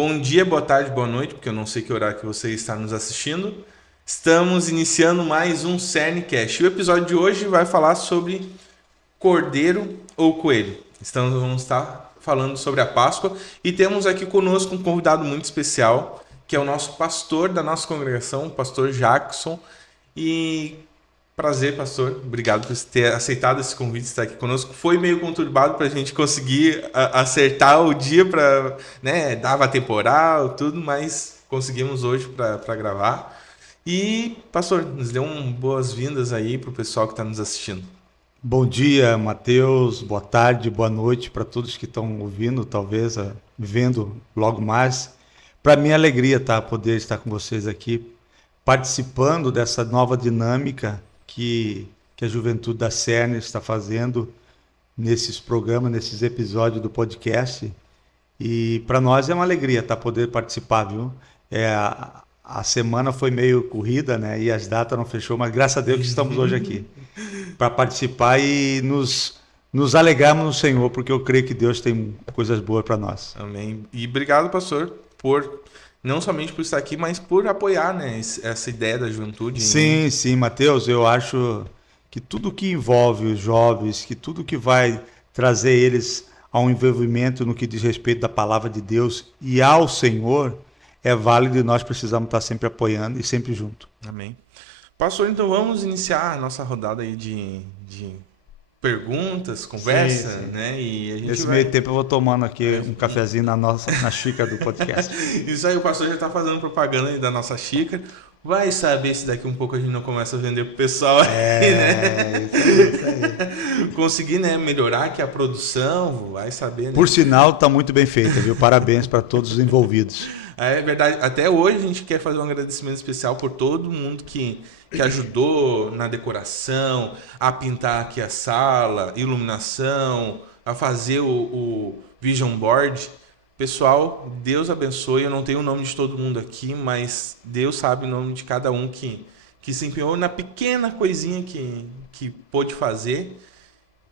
Bom dia, boa tarde, boa noite, porque eu não sei que horário que você está nos assistindo. Estamos iniciando mais um CERNcast. O episódio de hoje vai falar sobre cordeiro ou coelho. Vamos estar falando sobre a Páscoa e temos aqui conosco um convidado muito especial, que é o nosso pastor da nossa congregação, o pastor Jackson. E prazer, pastor. Obrigado por ter aceitado esse convite, estar aqui conosco. Foi meio conturbado para a gente conseguir acertar o dia para, né, dava temporal, tudo, mas conseguimos hoje para gravar. E, pastor, nos dê boas-vindas aí para o pessoal que está nos assistindo. Bom dia, Matheus. Boa tarde, boa noite para todos que estão ouvindo, talvez vendo logo mais. Para mim é alegria, poder estar com vocês aqui, participando dessa nova dinâmica que a Juventude da CERN está fazendo nesses programas, nesses episódios do podcast. E para nós é uma alegria poder participar, viu? A semana foi meio corrida, né? E as datas não fechou, mas graças a Deus que estamos hoje aqui para participar e nos alegrarmos no Senhor, porque eu creio que Deus tem coisas boas para nós. Amém. E obrigado, pastor, por não somente por estar aqui, mas por apoiar, né, essa ideia da juventude. Sim, Matheus, eu acho que tudo que envolve os jovens, que tudo que vai trazer eles a um envolvimento no que diz respeito da palavra de Deus e ao Senhor é válido e nós precisamos estar sempre apoiando e sempre junto. Amém. Pastor, então vamos iniciar a nossa rodada aí de perguntas, conversa, sim. né? E a gente Nesse meio tempo eu vou tomando aqui um cafezinho na xícara do podcast. Isso aí, o pastor já está fazendo propaganda aí da nossa xícara. Vai saber se daqui um pouco a gente não começa a vender pro pessoal aí, né? Isso aí. Conseguir, né, melhorar aqui a produção, vai saber, né? Por sinal, está muito bem feita, viu? Parabéns para todos os envolvidos. É verdade. Até hoje a gente quer fazer um agradecimento especial por todo mundo que ajudou na decoração, a pintar aqui a sala, iluminação, a fazer o vision board. Pessoal, Deus abençoe. Eu não tenho o nome de todo mundo aqui, mas Deus sabe o nome de cada um que se empenhou na pequena coisinha que pôde fazer.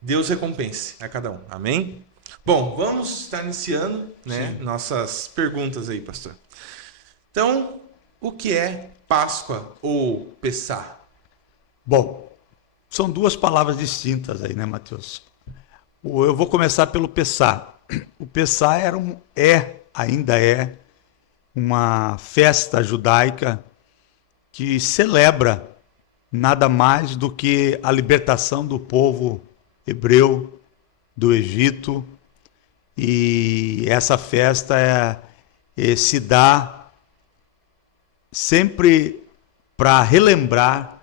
Deus recompense a cada um. Amém? Bom, vamos estar iniciando, né, nossas perguntas aí, pastor. Então, o que é Páscoa ou Pessah? Bom, são duas palavras distintas aí, né, Matheus? Eu vou começar pelo Pessah. O Pessah ainda é uma festa judaica que celebra nada mais do que a libertação do povo hebreu do Egito. E essa festa se dá sempre para relembrar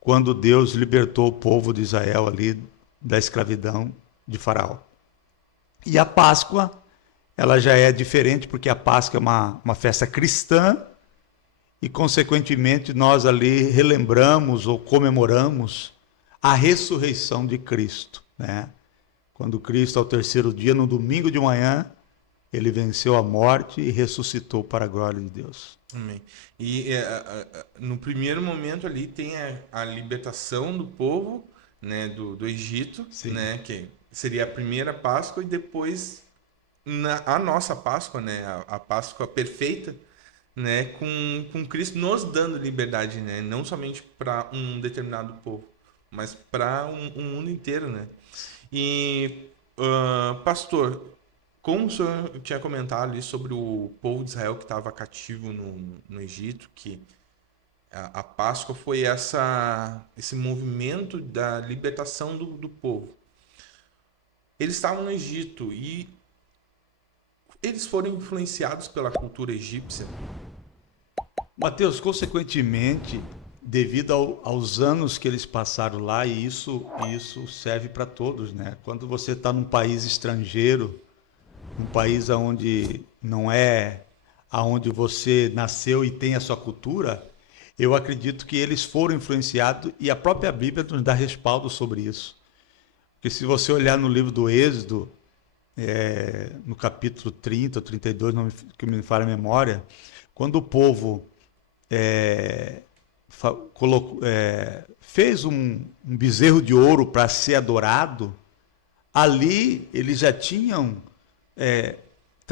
quando Deus libertou o povo de Israel ali da escravidão de Faraó. E a Páscoa, ela já é diferente, porque a Páscoa é uma festa cristã e, consequentemente, nós ali relembramos ou comemoramos a ressurreição de Cristo, né? Quando Cristo, ao terceiro dia, no domingo de manhã, ele venceu a morte e ressuscitou para a glória de Deus. Amém. E no primeiro momento ali tem a libertação do povo, né, do Egito, né, que seria a primeira Páscoa, e depois a nossa Páscoa, né, a Páscoa perfeita, né, com Cristo nos dando liberdade, né, não somente para um determinado povo, mas para um mundo inteiro, né. E, pastor, como o senhor tinha comentado ali sobre o povo de Israel que estava cativo no Egito, que a Páscoa foi esse movimento da libertação do povo. Eles estavam no Egito e eles foram influenciados pela cultura egípcia. Mateus, consequentemente, devido aos anos que eles passaram lá, e isso serve para todos, né? Quando você está num país estrangeiro, um país onde não é aonde você nasceu e tem a sua cultura, eu acredito que eles foram influenciados e a própria Bíblia nos dá respaldo sobre isso. Porque se você olhar no livro do Êxodo, no capítulo 30 ou 32, não que me falha a memória, quando o povo fez um bezerro de ouro para ser adorado, ali eles já tinham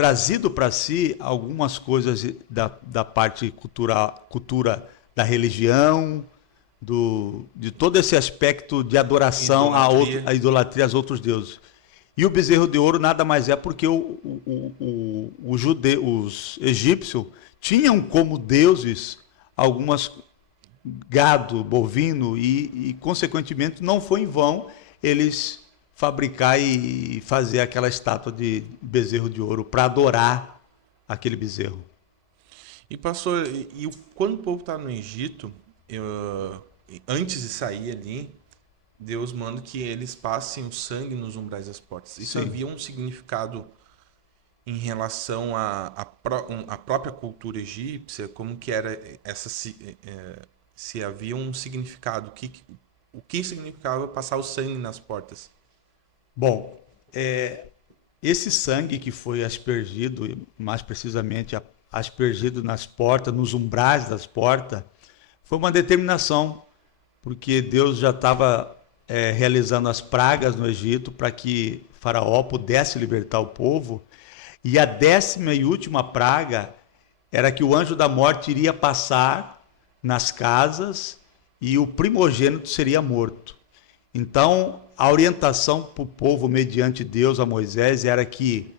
trazido para si algumas coisas da parte cultura da religião, de todo esse aspecto de adoração à idolatria aos outros deuses. E o bezerro de ouro nada mais é porque os egípcios tinham como deuses algumas gado, bovino, e consequentemente não foi em vão eles fabricar e fazer aquela estátua de bezerro de ouro para adorar aquele bezerro. E pastor, quando o povo está no Egito, antes de sair ali, Deus manda que eles passem o sangue nos umbrais das portas. Isso Sim. havia um significado em relação à própria cultura egípcia, como que era se havia um significado, o que significava passar o sangue nas portas? Bom, esse sangue que foi aspergido, mais precisamente aspergido nas portas, nos umbrais das portas, foi uma determinação, porque Deus já estava realizando as pragas no Egito para que Faraó pudesse libertar o povo, e a 10ª e última praga era que o anjo da morte iria passar nas casas e o primogênito seria morto. Então, a orientação para o povo mediante Deus a Moisés era que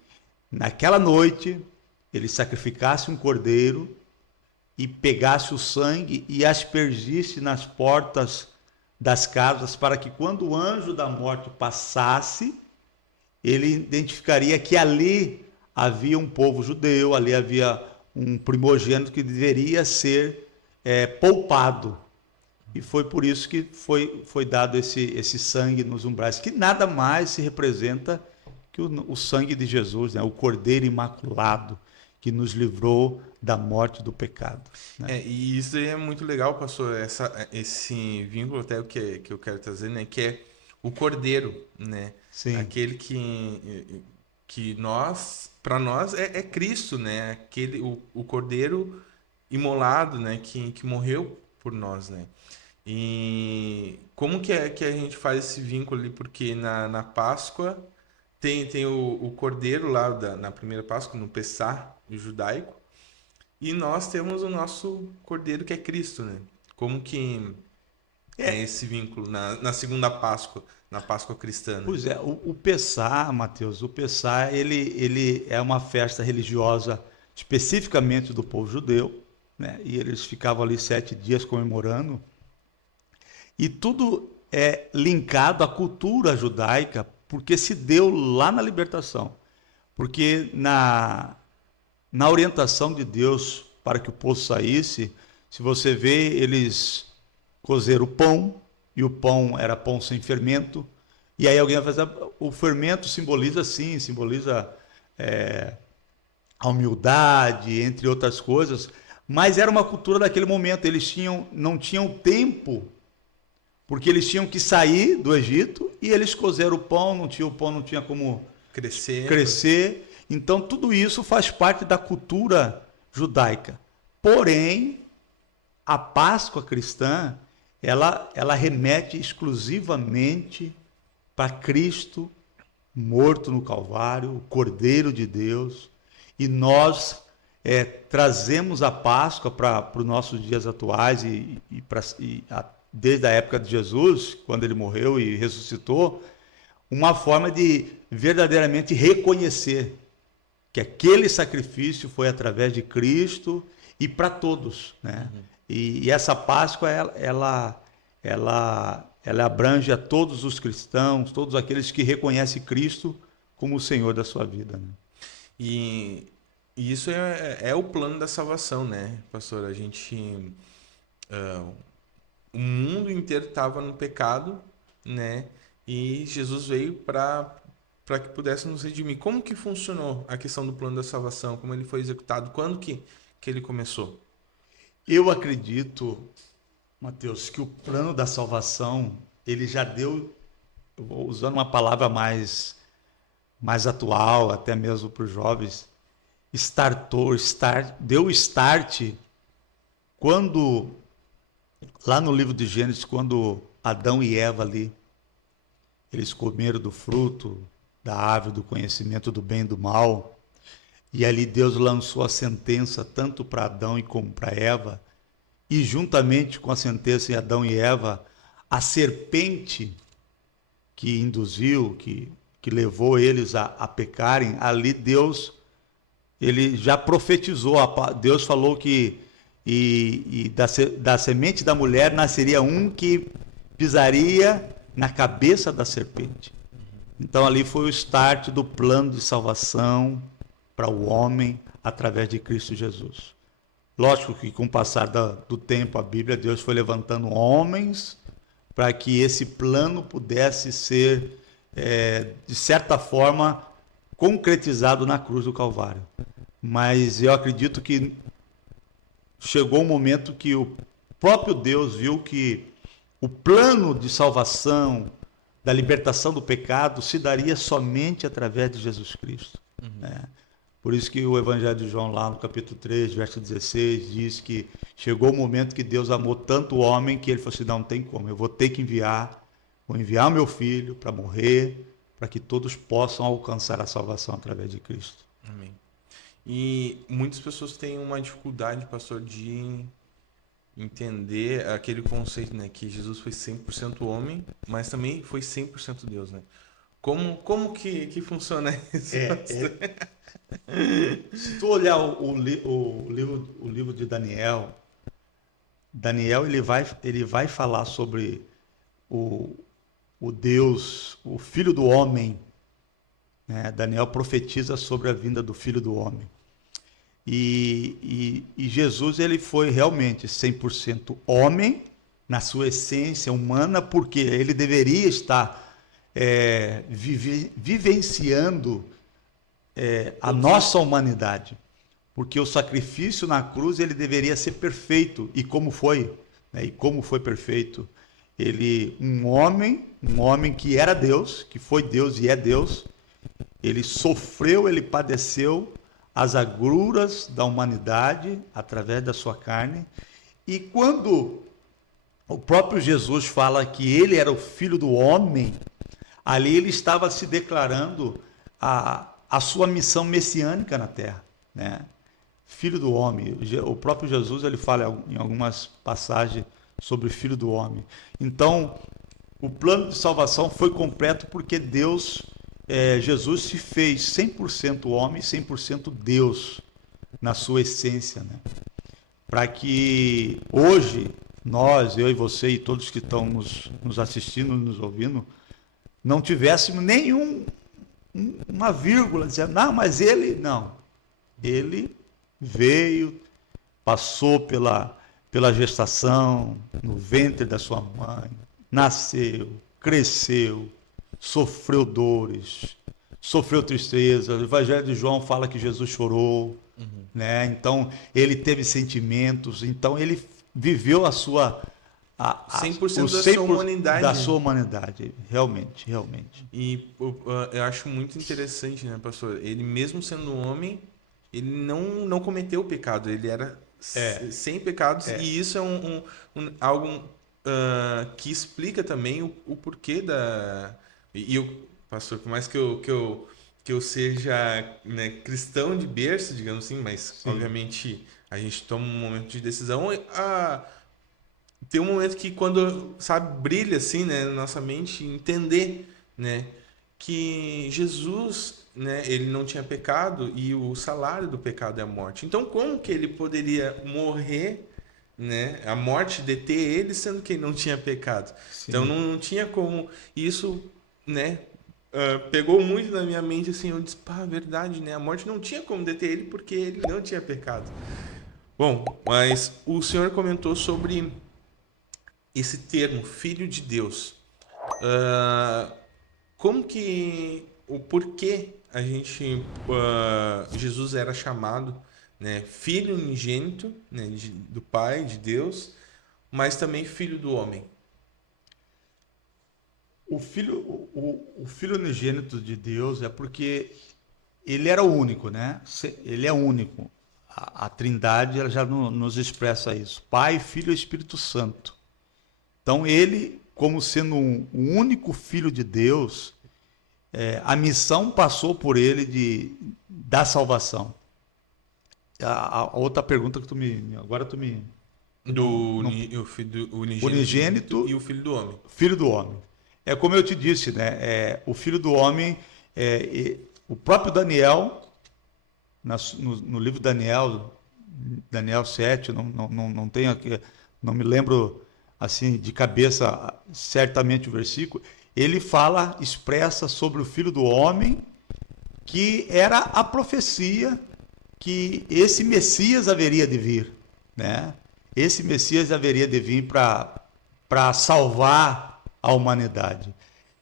naquela noite ele sacrificasse um cordeiro e pegasse o sangue e aspergisse nas portas das casas, para que quando o anjo da morte passasse, ele identificaria que ali havia um povo judeu, ali havia um primogênito que deveria ser poupado. E foi por isso que foi dado esse sangue nos umbrais, que nada mais se representa que o sangue de Jesus, né? O Cordeiro Imaculado, que nos livrou da morte do pecado. Né? E isso é muito legal, pastor, esse vínculo até que eu quero trazer, né? Que é o Cordeiro, né? Sim. Aquele que para nós é Cristo, né? O Cordeiro imolado, né? Que morreu por nós, né? E como que a gente faz esse vínculo ali? Porque na Páscoa tem o Cordeiro lá na primeira Páscoa, no Pessah judaico, e nós temos o nosso Cordeiro que é Cristo, né? Como que é esse vínculo na segunda Páscoa, na Páscoa cristã? Né? Pois é, o Pessah, Mateus, o Pessah, ele é uma festa religiosa especificamente do povo judeu, né? E eles ficavam ali 7 dias comemorando. E tudo é linkado à cultura judaica, porque se deu lá na libertação. Porque na orientação de Deus para que o povo saísse, se você vê, eles cozeram o pão, e o pão era pão sem fermento, e aí alguém vai fazer, o fermento simboliza a humildade, entre outras coisas, mas era uma cultura daquele momento, eles não tinham tempo, porque eles tinham que sair do Egito, e eles cozeram o pão não tinha como crescer. Então, tudo isso faz parte da cultura judaica. Porém, a Páscoa cristã, ela remete exclusivamente para Cristo morto no Calvário, o Cordeiro de Deus, e nós trazemos a Páscoa para os nossos dias atuais desde a época de Jesus, quando ele morreu e ressuscitou, uma forma de verdadeiramente reconhecer que aquele sacrifício foi através de Cristo e para todos, né? Uhum. E essa Páscoa, ela abrange a todos os cristãos, todos aqueles que reconhecem Cristo como o Senhor da sua vida, né? E isso é o plano da salvação, né, pastor? A gente... o mundo inteiro estava no pecado, né? E Jesus veio para que pudesse nos redimir. Como que funcionou a questão do plano da salvação? Como ele foi executado? Quando que ele começou? Eu acredito, Mateus, que o plano da salvação, ele já deu, usando uma palavra mais atual, até mesmo para os jovens, deu start quando, lá no livro de Gênesis, quando Adão e Eva ali, eles comeram do fruto da árvore do conhecimento do bem e do mal, E ali Deus lançou a sentença tanto para Adão e como para Eva, e juntamente com a sentença em Adão e Eva, a serpente que induziu, que levou eles a pecarem, ali Deus, ele já profetizou, Deus falou que da semente da mulher nasceria um que pisaria na cabeça da serpente. Então ali foi o start do plano de salvação para o homem através de Cristo Jesus. Lógico que com o passar do tempo, a Bíblia, Deus foi levantando homens para que esse plano pudesse ser, de certa forma, concretizado na cruz do Calvário. Mas eu acredito que chegou um momento que o próprio Deus viu que o plano de salvação, da libertação do pecado, se daria somente através de Jesus Cristo. Né? Por isso que o Evangelho de João, lá no capítulo 3, verso 16, diz que chegou o momento que Deus amou tanto o homem que ele falou assim, não tem como, eu vou ter que vou enviar o meu filho para morrer, para que todos possam alcançar a salvação através de Cristo. Amém. E muitas pessoas têm uma dificuldade, pastor, de entender aquele conceito, né, que Jesus foi 100% homem, mas também foi 100% Deus, né? Como que funciona isso? Se tu olhar o livro de Daniel, ele vai falar sobre o Deus, o Filho do Homem. Né? Daniel profetiza sobre a vinda do Filho do Homem. E Jesus, ele foi realmente 100% homem, na sua essência humana, porque ele deveria estar vivenciando a nossa humanidade, porque o sacrifício na cruz ele deveria ser perfeito, e como foi, né? E como foi perfeito, ele, um homem que era Deus, que foi Deus e é Deus, ele sofreu, ele padeceu as agruras da humanidade através da sua carne, e quando o próprio Jesus fala que ele era o Filho do Homem, ali ele estava se declarando a sua missão messiânica na terra, né? Filho do homem. O próprio Jesus ele fala em algumas passagens sobre o Filho do Homem. Então, o plano de salvação foi completo porque Jesus se fez 100% homem, 100% Deus na sua essência, né? Para que hoje nós, eu e você e todos que estão nos assistindo, nos ouvindo, não tivéssemos uma vírgula, dizendo, não, mas ele veio, passou pela gestação, no ventre da sua mãe, nasceu, cresceu, sofreu dores, sofreu tristeza. O Evangelho de João fala que Jesus chorou, né? Então ele teve sentimentos, então ele viveu a sua 100% da sua humanidade. Da sua humanidade, realmente. E eu acho muito interessante, né, pastor? Ele mesmo sendo homem, ele não cometeu pecado, ele era sem pecados, e isso é algo que explica também o porquê da... E eu, pastor, por mais que eu seja, né, cristão de berço, digamos assim, mas sim, obviamente a gente toma um momento de decisão, tem um momento que quando, sabe, brilha assim, né, na nossa mente, entender, né, que Jesus, né, ele não tinha pecado e o salário do pecado é a morte. Então, como que ele poderia morrer, né, a morte deter ele, sendo que ele não tinha pecado? Sim. Então, não tinha como... Isso, né, pegou muito na minha mente, assim, eu disse, verdade, né, a morte não tinha como deter ele porque ele não tinha pecado. Bom, mas o senhor comentou sobre esse termo, Filho de Deus. Como que... O porquê a gente... Jesus era chamado, né, Filho unigênito, né, do Pai, de Deus, mas também Filho do Homem. O Filho unigênito de Deus é porque ele era o único, né? Ele é único. A Trindade ela já nos expressa isso. Pai, Filho e Espírito Santo. Então, ele, como sendo um único Filho de Deus, a missão passou por ele da salvação. a outra pergunta que agora tu me O unigênito e o filho do homem. filho do homem. É como eu te disse, né? O filho do homem, o próprio Daniel, no livro Daniel 7, não tenho aqui, não me lembro assim de cabeça certamente o versículo, ele expressa sobre o filho do homem, que era a profecia que esse Messias haveria de vir, né? Esse Messias haveria de vir para salvar a humanidade.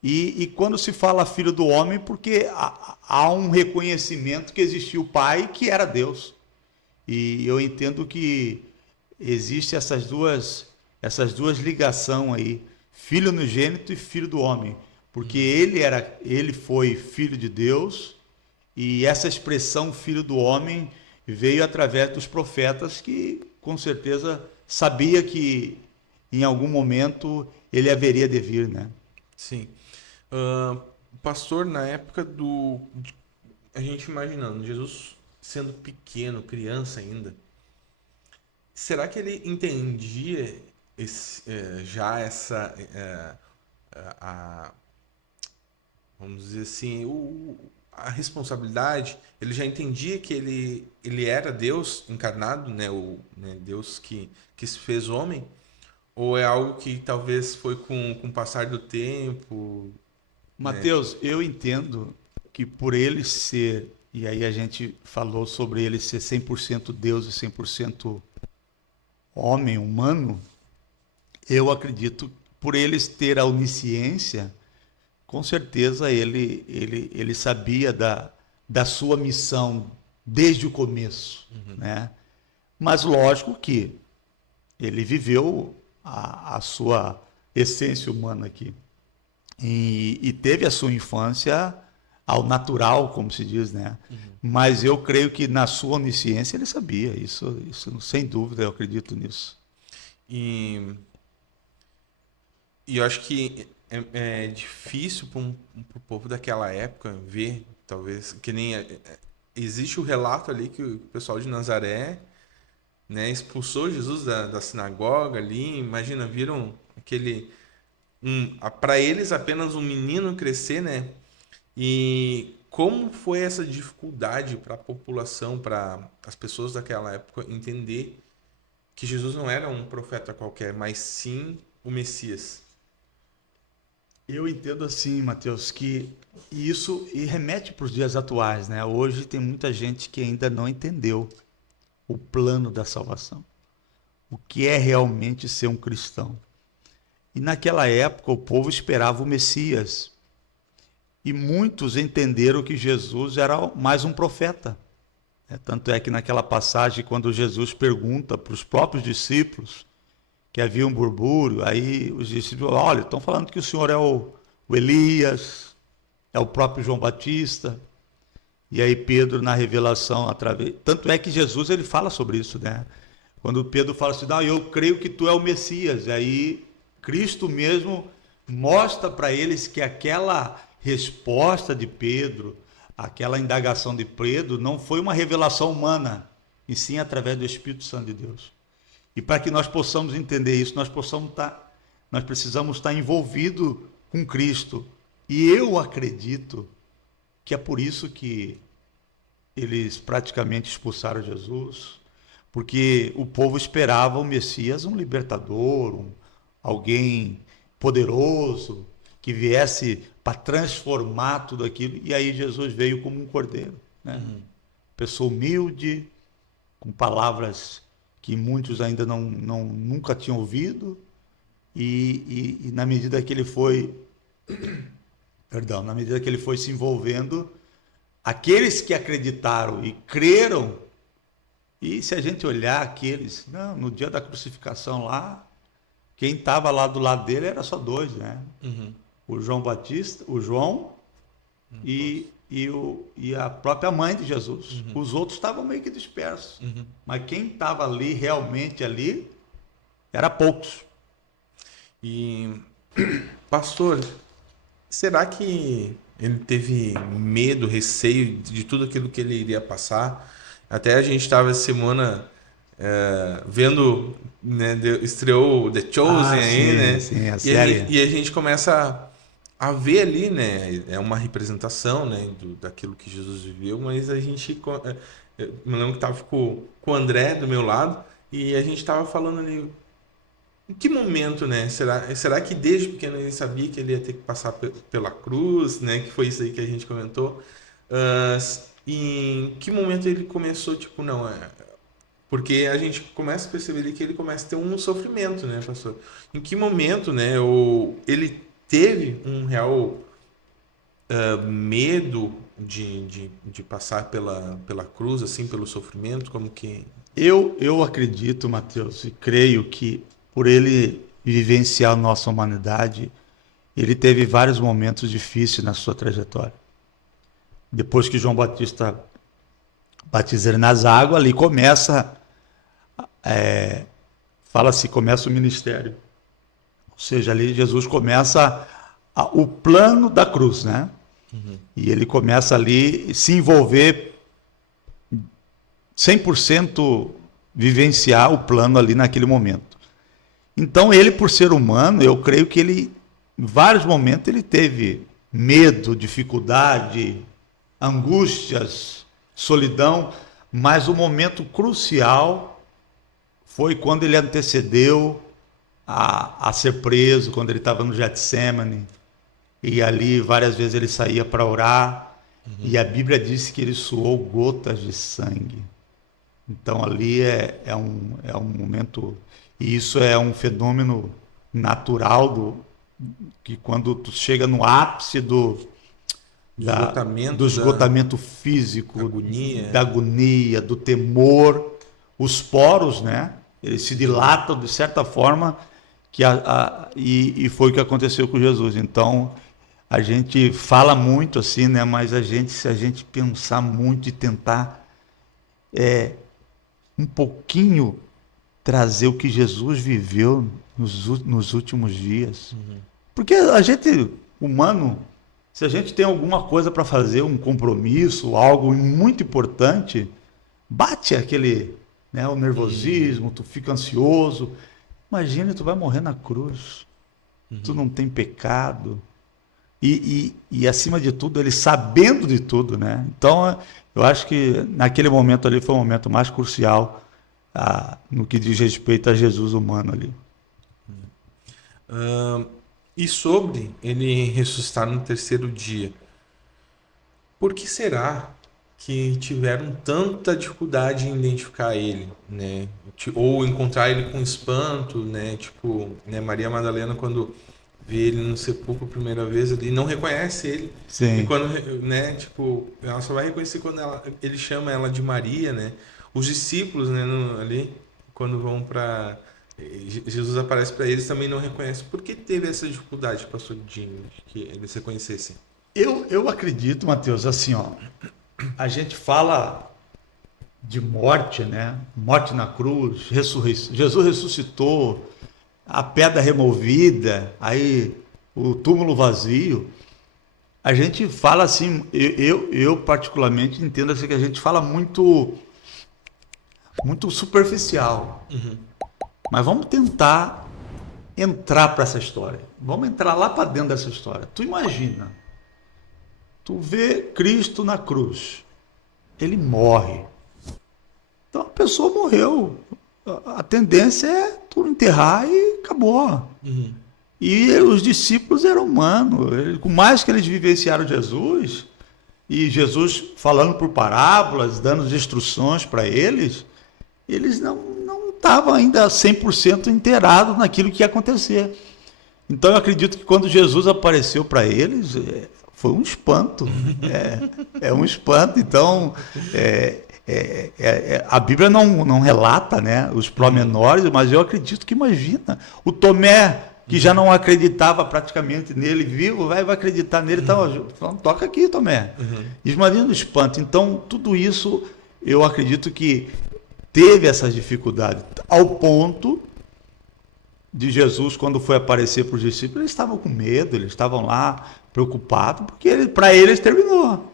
E quando se fala filho do homem, porque há um reconhecimento que existia o Pai, que era Deus. E eu entendo que existe essas duas ligações aí, filho unigênito e filho do homem, porque ele foi filho de Deus, e essa expressão filho do homem veio através dos profetas, que com certeza sabia que em algum momento ele haveria de vir, né? Sim. Pastor, na época a gente imaginando Jesus sendo pequeno, criança ainda, será que ele entendia já vamos dizer assim, a responsabilidade? Ele já entendia que ele era Deus encarnado, né? Deus que se fez homem? Ou é algo que talvez foi com o passar do tempo? Mateus, eu entendo que por ele ser, e aí a gente falou sobre ele ser 100% Deus e 100% homem, humano, eu acredito, por eles ter a onisciência, com certeza ele sabia da sua missão desde o começo, né? Mas lógico que ele viveu a sua essência humana aqui e teve a sua infância ao natural, como se diz, né? Mas eu creio que na sua onisciência ele sabia, isso sem dúvida, eu acredito nisso. E eu acho que é difícil para o povo daquela época ver, talvez, que nem existe o relato ali que o pessoal de Nazaré, né, expulsou Jesus da sinagoga ali. Imagina, viram para eles apenas um menino crescer, né? E como foi essa dificuldade para a população, para as pessoas daquela época entender que Jesus não era um profeta qualquer, mas sim o Messias? Eu entendo assim, Mateus, que isso remete para os dias atuais, né? Hoje tem muita gente que ainda não entendeu o plano da salvação, o que é realmente ser um cristão. E naquela época o povo esperava o Messias, e muitos entenderam que Jesus era mais um profeta. Tanto é que naquela passagem, quando Jesus pergunta para os próprios discípulos, que havia um burbúrio, aí os discípulos, olha, estão falando que o senhor é o Elias, é o próprio João Batista. E aí Pedro, na revelação, tanto é que Jesus ele fala sobre isso, né? Quando Pedro fala assim, não, eu creio que tu é o Messias, e aí Cristo mesmo mostra para eles que aquela resposta de Pedro, aquela indagação de Pedro, não foi uma revelação humana, e sim através do Espírito Santo de Deus. E para que nós possamos entender isso, nós precisamos estar envolvidos com Cristo. E eu acredito que é por isso que eles praticamente expulsaram Jesus, porque o povo esperava o Messias, um libertador, alguém poderoso, que viesse para transformar tudo aquilo. E aí Jesus veio como um cordeiro, né? Pessoa humilde, com palavras que muitos ainda nunca tinham ouvido, e na medida que ele foi se envolvendo, aqueles que acreditaram e creram, e se a gente olhar aqueles, no dia da crucificação lá, quem estava lá do lado dele era só dois, né? O João Batista, o João e a própria mãe de Jesus. Os outros estavam meio que dispersos. Mas quem estava ali, realmente ali, era poucos. E, pastor, será que ele teve medo, receio de tudo aquilo que ele iria passar? Até a gente estava essa semana vendo, né, estreou The Chosen aí, sim, né? sim, a E série. e a gente começa a ver ali, né? É uma representação, né, daquilo que Jesus viveu, mas a gente. Eu me lembro que tava com o André do meu lado e a gente tava falando ali. Em que momento, né? Será que desde pequeno ele sabia que ele ia ter que passar pela cruz, né? Que foi isso aí que a gente comentou. Em que momento ele começou, tipo, não, porque a gente começa a perceber ali que ele começa a ter um sofrimento, né, pastor? Em que momento, né, ele teve um real medo de passar pela cruz, assim, pelo sofrimento, como que... Eu acredito, Mateus, e creio que por ele vivenciar a nossa humanidade, ele teve vários momentos difíceis na sua trajetória. Depois que João Batista batiza ele nas águas, ali começa, fala-se, começa o ministério. Ou seja, ali Jesus começa o plano da cruz, né? E ele começa ali a se envolver 100% vivenciar o plano ali naquele momento. Então ele, por ser humano, eu creio que ele, em vários momentos, ele teve medo, dificuldade, angústias, solidão, mas o momento crucial foi quando ele antecedeu a ser preso, quando ele estava no Getsemane, e ali várias vezes ele saía para orar, e a Bíblia diz que ele suou gotas de sangue. Então ali é um momento, e isso é um fenômeno natural que quando tu chega no ápice do esgotamento físico, agonia. da agonia, do temor, os poros, né? Eles se dilatam de certa forma e foi o que aconteceu com Jesus. Então a gente fala muito assim, né? Mas se a gente pensar muito e tentar um pouquinho trazer o que Jesus viveu nos últimos dias. Porque a gente, humano, se a gente tem alguma coisa para fazer, um compromisso, algo muito importante, bate aquele, né, o nervosismo, tu fica ansioso. Imagina, tu vai morrer na cruz. Tu não tem pecado. E acima de tudo, ele sabendo de tudo, né? Então, eu acho que naquele momento ali foi o momento mais crucial no que diz respeito a Jesus humano ali. E sobre ele ressuscitar no terceiro dia, por que será que tiveram tanta dificuldade em identificar ele, né? Ou encontrar ele com espanto, né? Tipo, né, Maria Madalena, quando vê ele no sepulcro a primeira vez, ele não reconhece ele. E Sim. quando, né, tipo, ela só vai reconhecer quando ele chama ela de Maria, né? Os discípulos, né, ali, quando vão para Jesus aparece para eles, também não reconhece. Por que teve essa dificuldade, pastor, de que eles reconhecessem? Eu acredito, Mateus, assim, ó, a gente fala de morte, né? Morte na cruz, ressurreição. Jesus ressuscitou, a pedra removida, aí o túmulo vazio. A gente fala assim, eu particularmente entendo assim que a gente fala muito superficial. Mas vamos tentar entrar para essa história. Vamos entrar lá para dentro dessa história. Tu imagina, tu vê Cristo na cruz, ele morre. Então a pessoa morreu. A tendência é tu enterrar e acabou. E os discípulos eram humanos. Com mais que eles vivenciaram Jesus, e Jesus falando por parábolas, dando as instruções para eles não estavam ainda 100% inteirados naquilo que ia acontecer. Então eu acredito que quando Jesus apareceu para eles, foi um espanto. É um espanto. Então, a Bíblia não relata, né, os pormenores, mas eu acredito que, imagina, o Tomé, que já não acreditava praticamente nele vivo, vai acreditar nele, então toca aqui, Tomé. Imagina o espanto. Então, tudo isso, eu acredito que teve essas dificuldades, ao ponto de Jesus, quando foi aparecer para os discípulos, eles estavam com medo, eles estavam lá preocupados, porque para eles terminou.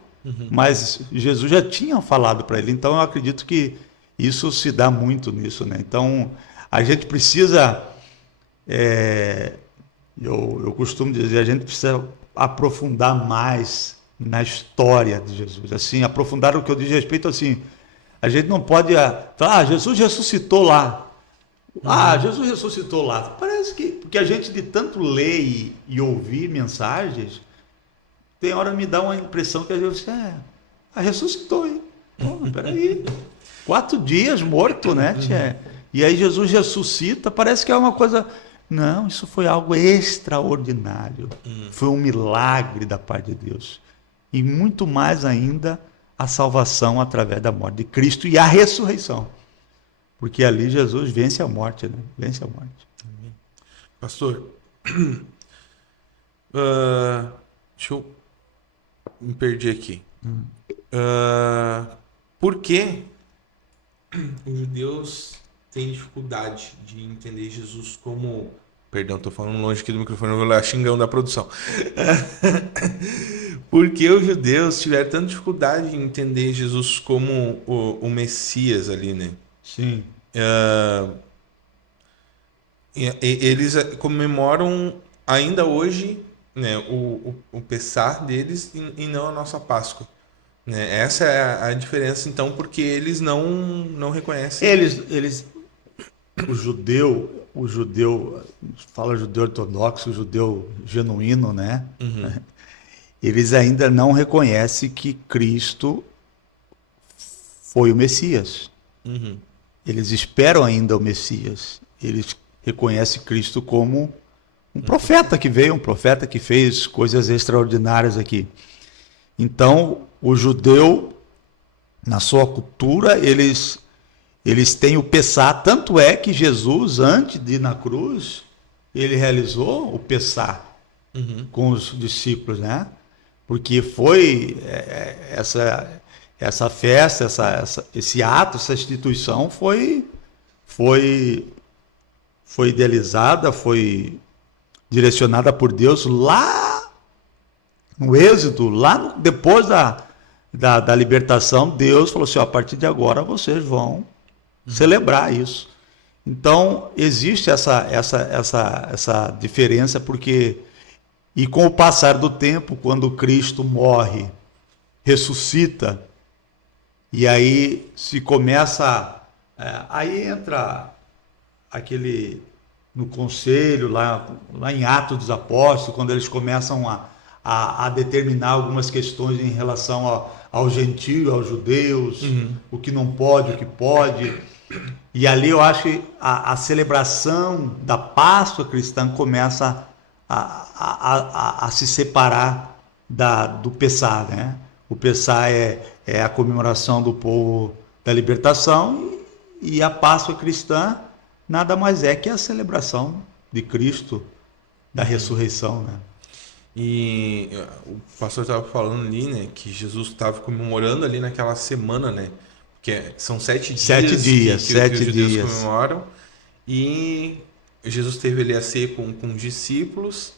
Mas Jesus já tinha falado para ele. Então eu acredito que isso se dá muito nisso, né? Então a gente precisa, eu costumo dizer, a gente precisa aprofundar mais na história de Jesus. Assim, aprofundar o que eu diz respeito assim. A gente não pode falar, Jesus ressuscitou lá. Jesus ressuscitou lá. Parece que, porque a gente de tanto ler e ouvir mensagens, tem hora me dá uma impressão que a gente ressuscitou, hein? Peraí. 4 dias morto, né, tia? E aí Jesus ressuscita, parece que é uma coisa... Não, isso foi algo extraordinário. Foi um milagre da parte de Deus. E muito mais ainda a salvação através da morte de Cristo e a ressurreição. Porque ali Jesus vence a morte, né? Vence a morte. Pastor, deixa eu me perdi aqui. Por que os judeus têm dificuldade de entender Jesus como... Perdão, estou falando longe aqui do microfone, eu vou lá xingão da produção. Por que os judeus tiveram tanta dificuldade em entender Jesus como o Messias ali, né? Sim. Eles comemoram ainda hoje, né, o Pessah deles e não a nossa Páscoa. Né? Essa é a diferença, então, porque eles não reconhecem. O judeu, fala judeu ortodoxo, judeu genuíno, né? Eles ainda não reconhecem que Cristo foi o Messias. Eles esperam ainda o Messias. Eles reconhecem Cristo como um profeta que veio, um profeta que fez coisas extraordinárias aqui. Então, o judeu, na sua cultura, eles têm o Pessah. Tanto é que Jesus, antes de ir na cruz, ele realizou o Pessah com os discípulos, né? Porque foi essa festa, esse ato, essa instituição foi idealizada, foi direcionada por Deus lá no Êxodo, depois da libertação. Deus falou assim, a partir de agora vocês vão celebrar isso. Então existe essa diferença, porque e com o passar do tempo, quando Cristo morre, ressuscita, e aí se começa, aí entra aquele no conselho lá em Atos dos Apóstolos, quando eles começam a determinar algumas questões em relação ao gentio, aos judeus, o que não pode, o que pode. E ali eu acho que a celebração da Páscoa cristã começa a se separar do Pessah, né? O Pessah é a comemoração do povo da libertação, e a Páscoa cristã nada mais é que a celebração de Cristo, da ressurreição, né? E o pastor estava falando ali, né, que Jesus estava comemorando ali naquela semana, né? Que são 7 dias. 7 dias, que os judeus comemoram. E Jesus teve ali a ceia com os discípulos.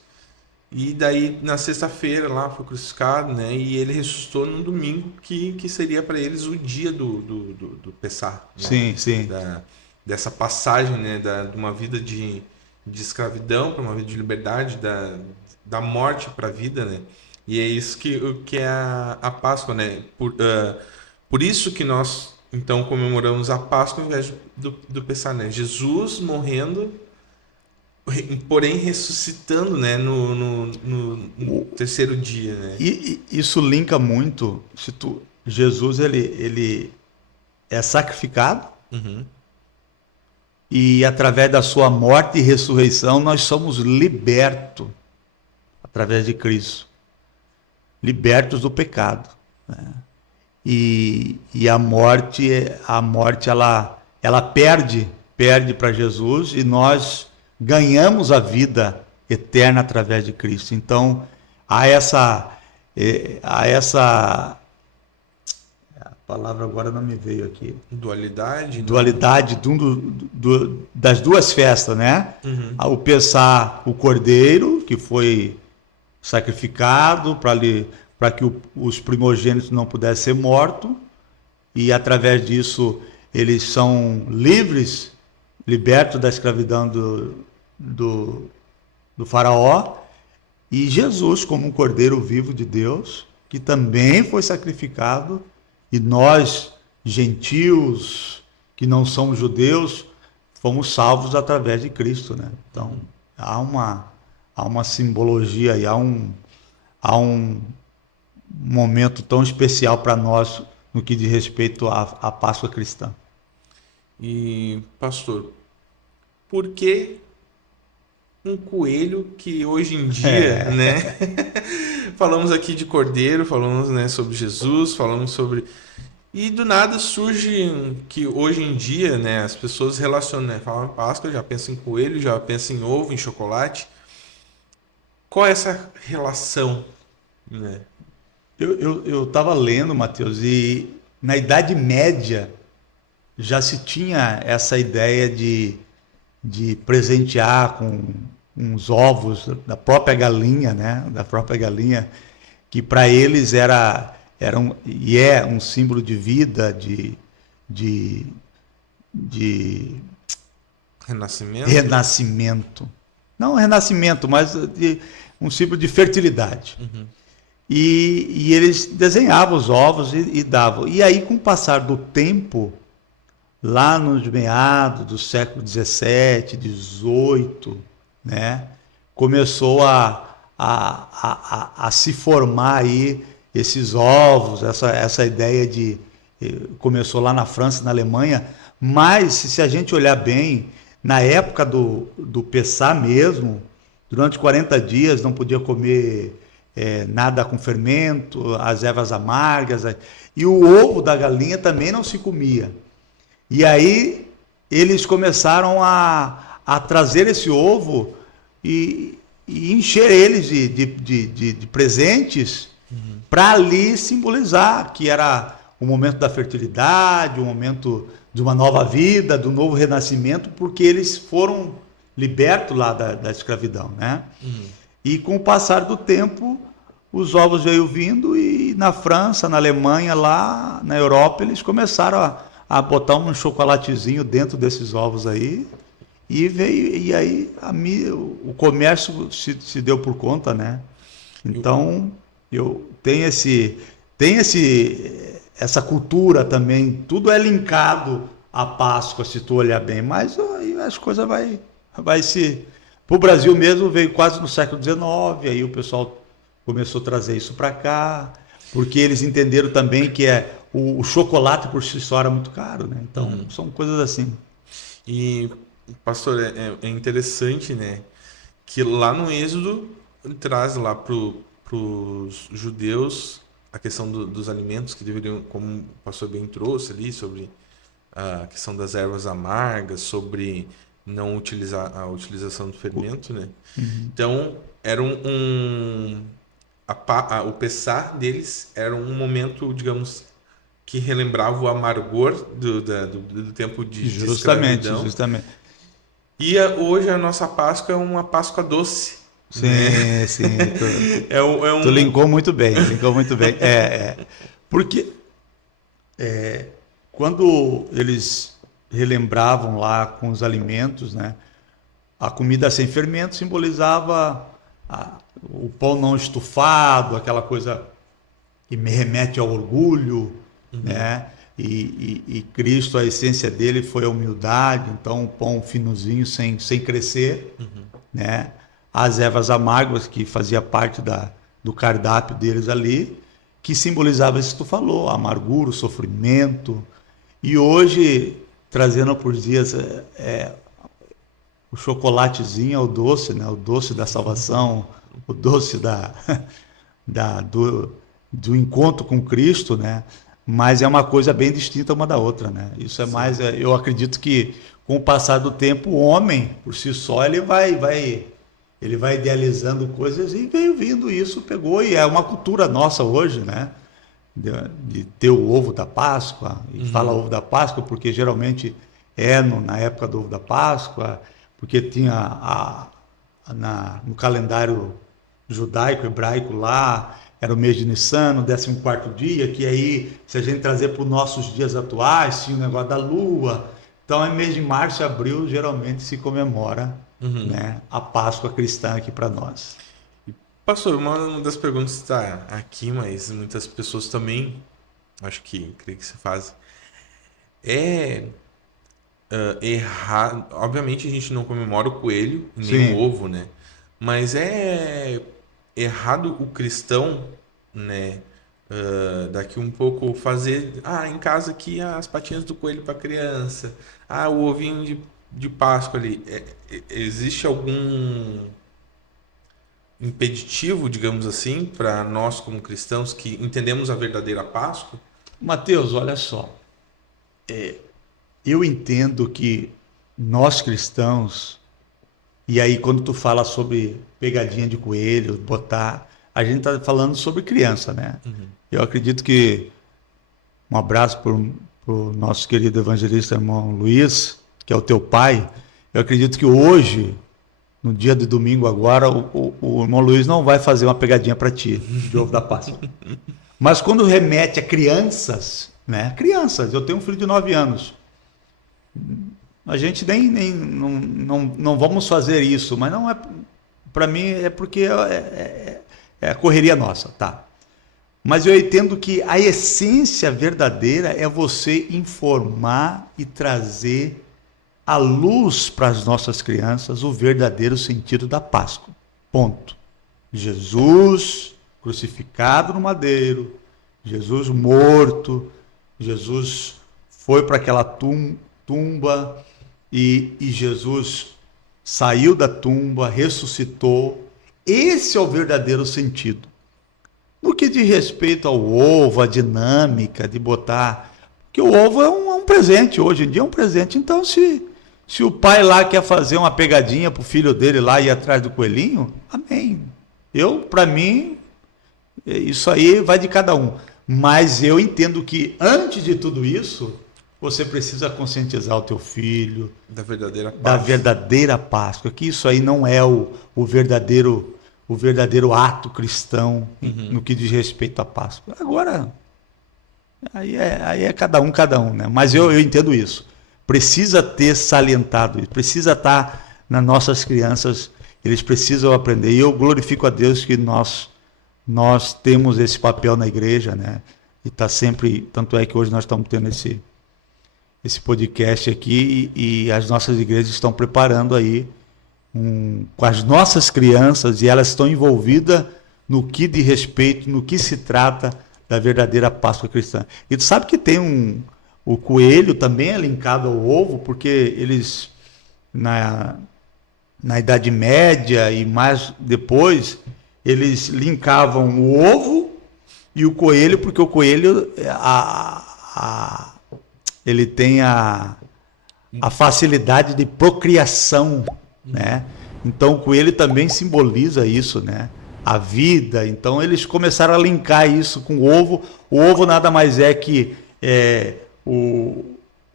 E daí, na sexta-feira, lá foi crucificado, né? E ele ressuscitou no domingo, que seria para eles o dia do Pessah. Sim, né? sim. Dessa passagem, né? De uma vida de escravidão para uma vida de liberdade, da morte para a vida, né? E é isso que é a Páscoa, né? Por isso que nós, então, comemoramos a Páscoa ao invés do Pessah, né? Jesus morrendo, porém ressuscitando, né? No terceiro dia, né? E isso linka muito. Jesus, ele é sacrificado, e através da sua morte e ressurreição nós somos libertos através de Cristo, libertos do pecado, né? E a morte ela perde para Jesus, e nós ganhamos a vida eterna através de Cristo. Então há essa a palavra agora não me veio aqui. Dualidade das duas festas, né? O Pessah, o cordeiro que foi sacrificado para que os primogênitos não pudessem ser mortos, e através disso eles são livres, libertos da escravidão do faraó, e Jesus como um cordeiro vivo de Deus, que também foi sacrificado, e nós, gentios, que não somos judeus, fomos salvos através de Cristo, né? Então, há uma simbologia e há um momento tão especial para nós no que diz respeito à Páscoa cristã. E, pastor, por que um coelho que hoje em dia, né? Falamos aqui de cordeiro, falamos, né, sobre Jesus, falamos sobre... E do nada surge que hoje em dia, né, as pessoas relacionam, né, falam Páscoa, já pensam em coelho, já pensam em ovo, em chocolate. Qual é essa relação, né? Eu estava lendo, Mateus, e na Idade Média já se tinha essa ideia de presentear com uns ovos da própria galinha, né? Da própria galinha, que para eles era um símbolo de vida, de renascimento. Não renascimento, mas um símbolo de fertilidade. Uhum. E eles desenhavam os ovos e davam. E aí, com o passar do tempo, lá nos meados do século XVII, XVIII, né, começou a se formar aí esses ovos, essa ideia começou lá na França, na Alemanha, mas se a gente olhar bem, na época do Pessah mesmo, durante 40 dias não podia comer nada com fermento, as ervas amargas, e o ovo da galinha também não se comia. E aí eles começaram a trazer esse ovo e encher eles de presentes, para ali simbolizar que era o momento da fertilidade, o momento de uma nova vida, do novo renascimento, porque eles foram libertos lá da escravidão, né? E com o passar do tempo, os ovos veio vindo, e na França, na Alemanha, lá na Europa, eles começaram a botar um chocolatezinho dentro desses ovos aí, e aí o comércio se deu por conta, né? Então, tem essa cultura também, tudo é linkado à Páscoa, se tu olhar bem, mas aí as coisas vai se... Para o Brasil mesmo veio quase no século XIX, aí o pessoal começou a trazer isso para cá, porque eles entenderam também que o chocolate por si só era muito caro, né? Então, são coisas assim. E, pastor, é interessante, né, que lá no Êxodo traz lá para os judeus a questão dos alimentos que deveriam, como o pastor bem trouxe ali, sobre a questão das ervas amargas, sobre não utilizar a utilização do fermento, né? Então, era o Pessah deles era um momento, digamos, que relembrava o amargor do tempo de escravidão. Justamente. E hoje a nossa Páscoa é uma Páscoa doce. Sim, né? sim. Tu linkou muito bem. Porque quando eles relembravam lá com os alimentos, né, a comida sem fermento simbolizava o pão não estufado, aquela coisa que me remete ao orgulho, né? E Cristo, a essência dele foi a humildade, então o pão finozinho sem crescer, né? As ervas amargas, que fazia parte do cardápio deles ali, que simbolizava isso que tu falou, a amargura, o sofrimento. E hoje, trazendo por dias o chocolatezinho é o doce, né? O doce da salvação, o doce do encontro com Cristo, né? Mas é uma coisa bem distinta uma da outra, né? Isso é mais, eu acredito que com o passar do tempo, o homem, por si só, ele vai idealizando coisas, e veio vindo isso, pegou, e é uma cultura nossa hoje, né? De ter o ovo da Páscoa, e fala ovo da Páscoa porque geralmente na época do ovo da Páscoa, porque tinha no calendário judaico, hebraico lá, era o mês de Nissan, no 14º dia, que aí, se a gente trazer para os nossos dias atuais, tinha o negócio da lua. Então, em mês de março e abril, geralmente se comemora, né, a Páscoa cristã aqui para nós. Pastor, uma das perguntas está aqui, mas muitas pessoas também, acho que, creio que se fazem. Errado. Obviamente a gente não comemora o coelho, nem Sim. o ovo, né? Mas é errado o cristão, né? Daqui um pouco fazer, em casa aqui as patinhas do coelho para criança, o ovinho de Páscoa ali. Existe algum impeditivo, digamos assim, para nós como cristãos que entendemos a verdadeira Páscoa? Mateus, olha só. Eu entendo que nós cristãos, e aí quando tu fala sobre pegadinha de coelho, botar, a gente está falando sobre criança, né? Eu acredito que, um abraço para o nosso querido evangelista irmão Luiz, que é o teu pai. Eu acredito que hoje, no dia de domingo agora, o irmão Luiz não vai fazer uma pegadinha para ti, de ovo da Páscoa. Mas quando remete a crianças, né? Crianças, eu tenho um filho de 9 anos. A gente não vamos fazer isso, mas não é, para mim é porque é a correria nossa, tá? Mas eu entendo que a essência verdadeira é você informar e trazer à luz para as nossas crianças o verdadeiro sentido da Páscoa. Ponto. Jesus crucificado no madeiro, Jesus morto, Jesus foi para aquela tumba e Jesus saiu da tumba, ressuscitou. Esse é o verdadeiro sentido. No que diz respeito ao ovo, a dinâmica de botar... Porque o ovo é um presente, hoje em dia é um presente. Então, se o pai lá quer fazer uma pegadinha para o filho dele lá ir atrás do coelhinho, amém. Para mim, isso aí vai de cada um. Mas eu entendo que, antes de tudo isso, você precisa conscientizar o teu filho Da verdadeira Páscoa. da verdadeira Páscoa, que isso aí não é o verdadeiro ato cristão no que diz respeito à Páscoa. Agora, aí é cada um, né? Mas eu entendo isso. Precisa ter salientado isso, precisa estar nas nossas crianças, eles precisam aprender. E eu glorifico a Deus que nós temos esse papel na igreja, né? E está sempre, tanto é que hoje nós estamos tendo esse podcast aqui e as nossas igrejas estão preparando aí com as nossas crianças, e elas estão envolvidas no que diz respeito, no que se trata da verdadeira Páscoa cristã. E tu sabe que tem o coelho também é linkado ao ovo, porque eles na Idade Média e mais depois, eles linkavam o ovo e o coelho, porque o coelho ele tem a facilidade de procriação, né? Então o coelho também simboliza isso, né? A vida. Então eles começaram a linkar isso com o ovo. O ovo nada mais é que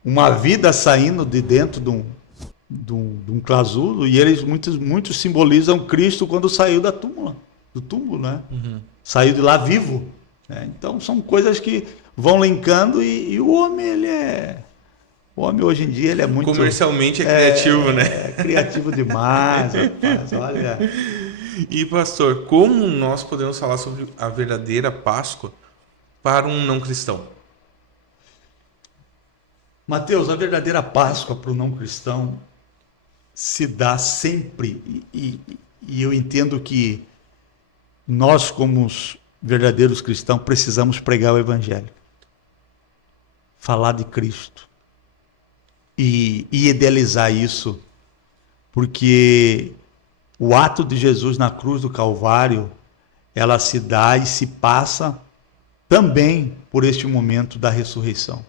uma vida saindo de dentro de um clasulo, e eles muitos simbolizam Cristo quando saiu do túmulo, né? Saiu de lá vivo, né? Então são coisas que vão linkando e o homem, o homem hoje em dia ele é muito... Comercialmente criativo, né? É criativo demais, rapaz, olha. E pastor, como nós podemos falar sobre a verdadeira Páscoa para um não cristão? Mateus, a verdadeira Páscoa para o não cristão se dá sempre, e eu entendo que nós, como os verdadeiros cristãos, precisamos pregar o Evangelho, falar de Cristo e idealizar isso, porque o ato de Jesus na cruz do Calvário, ela se dá e se passa também por este momento da ressurreição.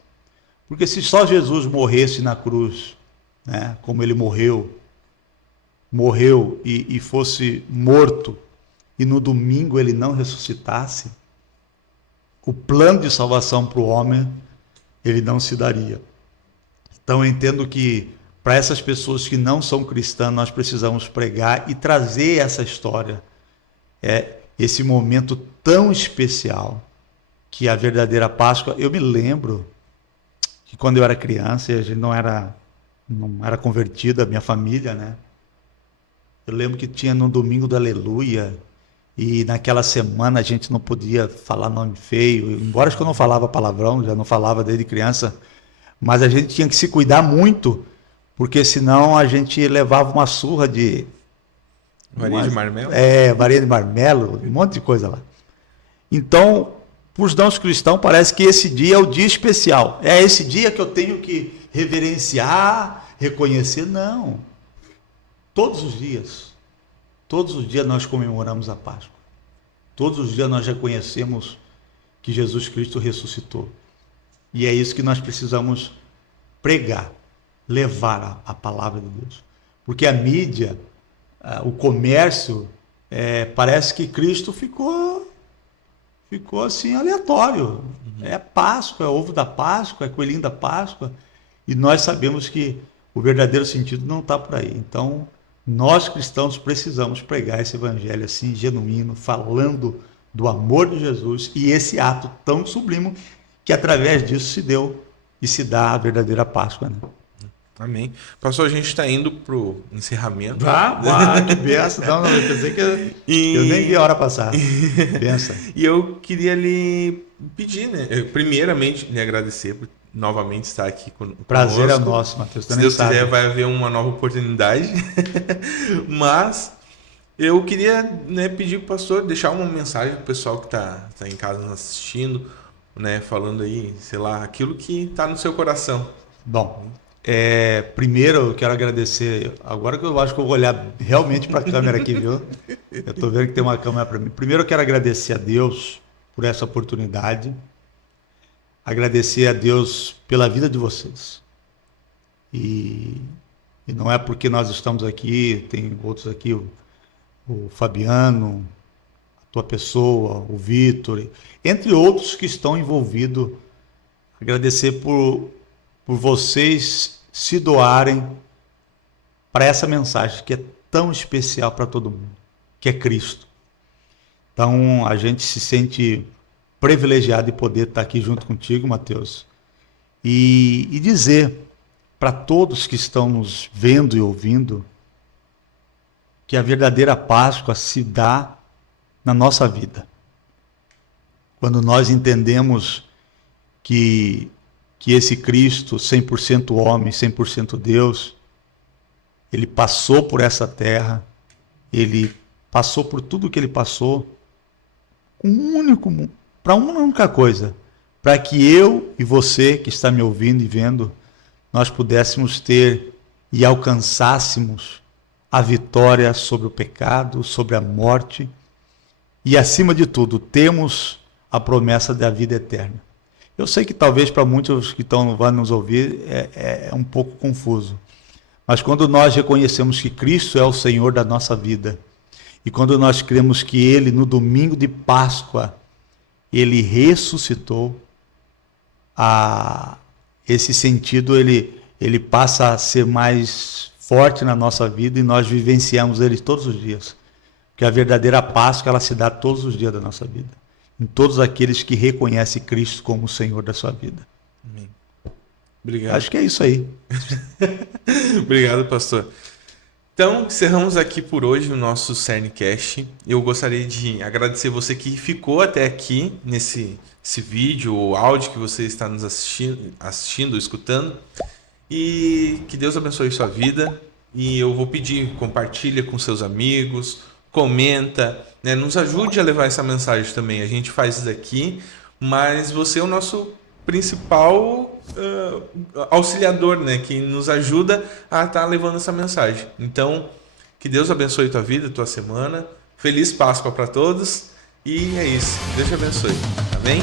Porque se só Jesus morresse na cruz, né, como ele morreu e fosse morto, e no domingo ele não ressuscitasse, o plano de salvação para o homem, ele não se daria. Então eu entendo que para essas pessoas que não são cristãs, nós precisamos pregar e trazer essa história. esse momento tão especial que é a verdadeira Páscoa. Eu me lembro que quando eu era criança, e a gente não era convertida, a minha família, né? Eu lembro que tinha no domingo do Aleluia, e naquela semana a gente não podia falar nome feio, embora eu não falava palavrão, já não falava desde criança, mas a gente tinha que se cuidar muito, porque senão a gente levava uma surra de... Varinha de marmelo? Varinha de marmelo, um monte de coisa lá. Então, para os não cristãos, parece que esse dia é o dia especial. É esse dia que eu tenho que reverenciar, reconhecer. Não. Todos os dias nós comemoramos a Páscoa. Todos os dias nós reconhecemos que Jesus Cristo ressuscitou. E é isso que nós precisamos pregar, levar a palavra de Deus. Porque a mídia, o comércio, parece que Cristo ficou assim aleatório. É Páscoa, é ovo da Páscoa, é coelhinho da Páscoa. E nós sabemos que o verdadeiro sentido não está por aí. Então, nós cristãos precisamos pregar esse evangelho assim, genuíno, falando do amor de Jesus e esse ato tão sublime que através disso se deu e se dá a verdadeira Páscoa, né? Amém. Pastor, a gente está indo para o encerramento. Que benção. Não, eu pensei que eu nem vi a hora passar. Benção. E eu queria lhe pedir, né? Primeiramente, lhe agradecer por novamente estar aqui conosco. Prazer é nosso, Matheus. Se Deus quiser, vai haver uma nova oportunidade. Mas eu queria, né, pedir para o pastor deixar uma mensagem para o pessoal que está em casa nos assistindo, né, falando aí, sei lá, aquilo que está no seu coração. Bom, primeiro eu quero agradecer. Agora que eu acho que eu vou olhar realmente para a câmera aqui, viu? Eu estou vendo que tem uma câmera para mim. Primeiro eu quero agradecer a Deus por essa oportunidade. Agradecer a Deus pela vida de vocês. E não é porque nós estamos aqui, tem outros aqui, o Fabiano, a tua pessoa, o Vitor, entre outros que estão envolvidos. Agradecer por vocês se doarem para essa mensagem que é tão especial para todo mundo, que é Cristo. Então, a gente se sente privilegiado de poder estar aqui junto contigo, Matheus, e dizer para todos que estão nos vendo e ouvindo que a verdadeira Páscoa se dá na nossa vida. Quando nós entendemos que esse Cristo, 100% homem, 100% Deus, ele passou por essa terra, ele passou por tudo que ele passou, para uma única coisa, para que eu e você que está me ouvindo e vendo, nós pudéssemos ter e alcançássemos a vitória sobre o pecado, sobre a morte e, acima de tudo, temos a promessa da vida eterna. Eu sei que talvez para muitos que vão nos ouvir é um pouco confuso, mas quando nós reconhecemos que Cristo é o Senhor da nossa vida e quando nós cremos que Ele, no domingo de Páscoa, Ele ressuscitou, esse sentido ele passa a ser mais forte na nossa vida e nós vivenciamos Ele todos os dias. Porque a verdadeira Páscoa ela se dá todos os dias da nossa vida. Em todos aqueles que reconhecem Cristo como o Senhor da sua vida. Amém. Obrigado. Acho que é isso aí. Obrigado, pastor. Então, encerramos aqui por hoje o nosso CERNcast. Eu gostaria de agradecer você que ficou até aqui nesse vídeo ou áudio que você está nos assistindo, escutando. E que Deus abençoe sua vida. E eu vou pedir, compartilha com seus amigos, comenta, né? Nos ajude a levar essa mensagem também. A gente faz isso aqui, mas você é o nosso principal auxiliador, né? Que nos ajuda a estar levando essa mensagem. Então, que Deus abençoe tua vida, tua semana. Feliz Páscoa para todos. E é isso. Deus te abençoe. Amém?